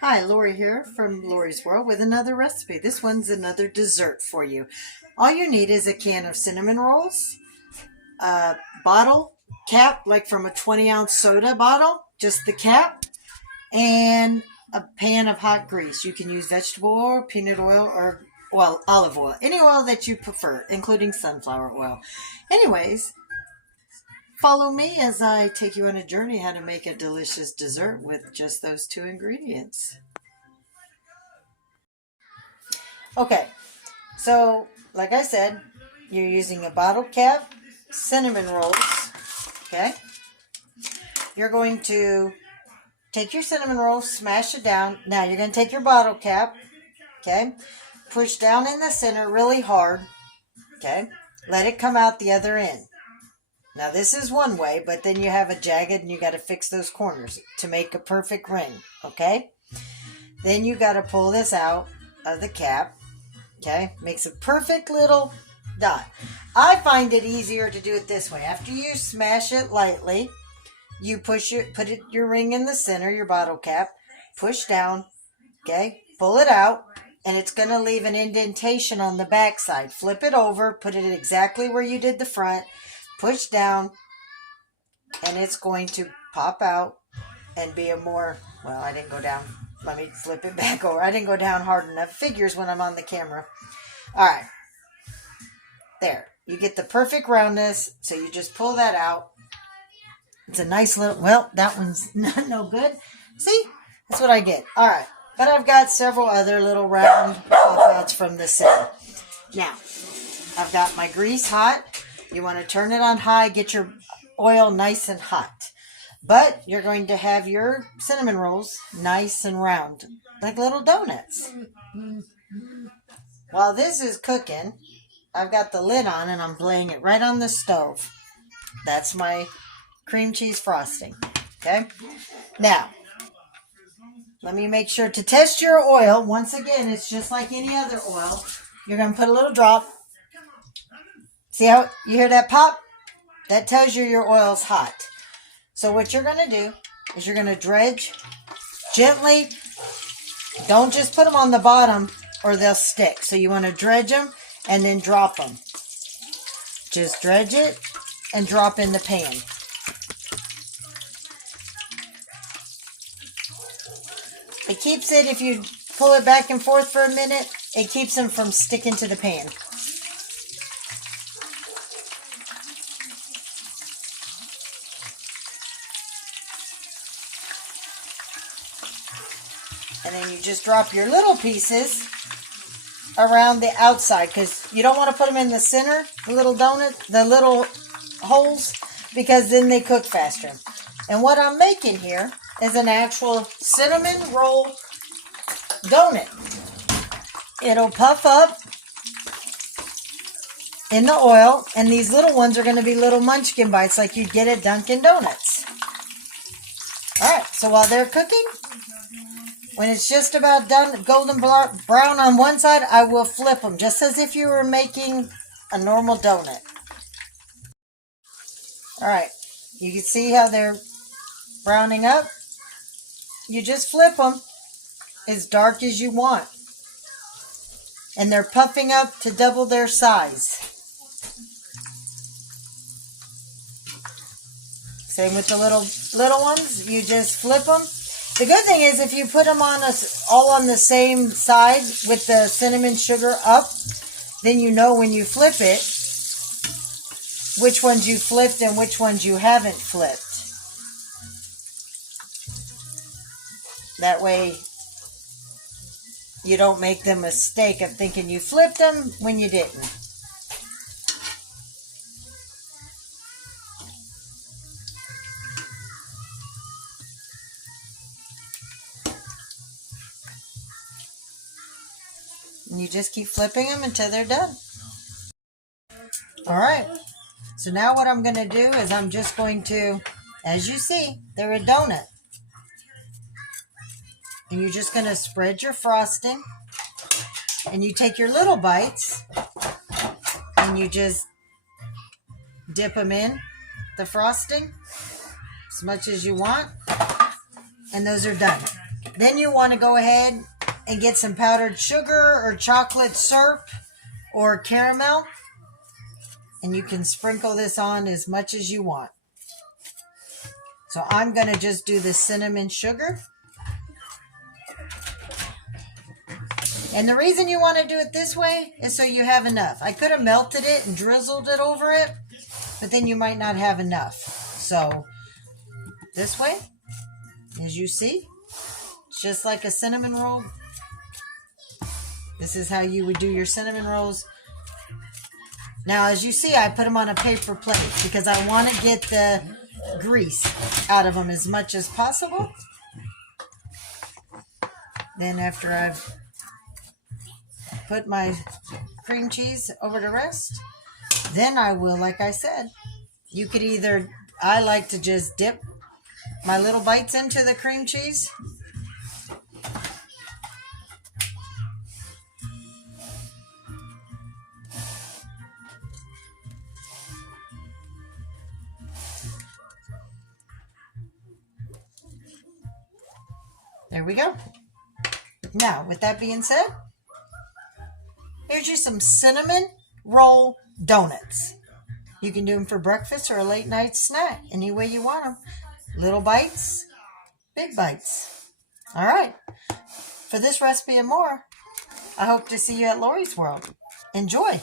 Hi, Lori here from Lori's World with another recipe. This one's another dessert for you. All you need is a can of cinnamon rolls, a bottle cap, like from a 20-ounce soda bottle, just the cap, and a pan of hot grease. You can use vegetable oil, peanut oil, or, well, olive oil. Any oil that you prefer, including sunflower oil. Anyways, follow me as I take you on a journey how to make a delicious dessert with just those two ingredients. Okay, so, like I said, you're using a bottle cap, cinnamon rolls, okay? You're going to take your cinnamon rolls, smash it down. Now, you're going to take your bottle cap, okay? Push down in the center really hard, okay? Let it come out the other end. Now, this is one way, but then you have a jagged and you got to fix those corners to make a perfect ring, okay? Then you got to pull this out of the cap. Okay, makes a perfect little dot. I find it easier to do it this way. After you smash it lightly, you put your ring in the center, your bottle cap, push down, okay, pull it out, and it's going to leave an indentation on the back side. Flip it over, put it exactly where you did the front, push down, and it's going to pop out and be a more, well, I didn't go down. Let me flip it back over. I didn't go down hard enough. Figures when I'm on the camera. All right. There. You get the perfect roundness. So you just pull that out. It's a nice little, well, that one's no good. See? That's what I get. All right. But I've got several other little round pop-outs from the center. Now, I've got my grease hot. You want to turn it on high. Get your oil nice and hot. But you're going to have your cinnamon rolls nice and round, like little donuts. While this is cooking, I've got the lid on and I'm laying it right on the stove. That's my cream cheese frosting. Okay? Now, let me make sure to test your oil. Once again, it's just like any other oil. You're going to put a little drop. See how you hear that pop? That tells you your oil's hot. So what you're going to do is you're going to dredge gently. Don't just put them on the bottom or they'll stick. So you want to dredge them and then drop them. Just dredge it and drop in the pan. It keeps it, if you pull it back and forth for a minute, it keeps them from sticking to the pan. And then you just drop your little pieces around the outside because you don't want to put them in the center, the little donut, the little holes, because then they cook faster. And what I'm making here is an actual cinnamon roll donut. It'll puff up in the oil, and these little ones are going to be little munchkin bites like you'd get at Dunkin' Donuts. All right, so while they're cooking, when it's just about done, golden brown on one side, I will flip them, just as if you were making a normal donut. All right, you can see how they're browning up. You just flip them as dark as you want. And they're puffing up to double their size. Same with the little ones. You just flip them. The good thing is if you put them on all on the same side with the cinnamon sugar up, then you know when you flip it which ones you flipped and which ones you haven't flipped. That way you don't make the mistake of thinking you flipped them when you didn't. And you just keep flipping them until they're done. All right. So now what I'm going to do is I'm just going to, as you see, they're a donut. And you're just going to spread your frosting. And you take your little bites and you just dip them in the frosting as much as you want. And those are done. Then you want to go ahead and get some powdered sugar or chocolate syrup or caramel. And you can sprinkle this on as much as you want. So I'm going to just do the cinnamon sugar. And the reason you want to do it this way is so you have enough. I could have melted it and drizzled it over it, but then you might not have enough. So this way, as you see, it's just like a cinnamon roll. This is how you would do your cinnamon rolls. Now, as you see, I put them on a paper plate because I want to get the grease out of them as much as possible. Then after I've put my cream cheese over the rest, then I will, like I said, you could either, I like to just dip my little bites into the cream cheese. There we go. Now, with that being said, here's you some cinnamon roll donuts. You can do them for breakfast or a late night snack, any way you want them. Little bites, big bites. All right. For this recipe and more, I hope to see you at Lauries World. Enjoy.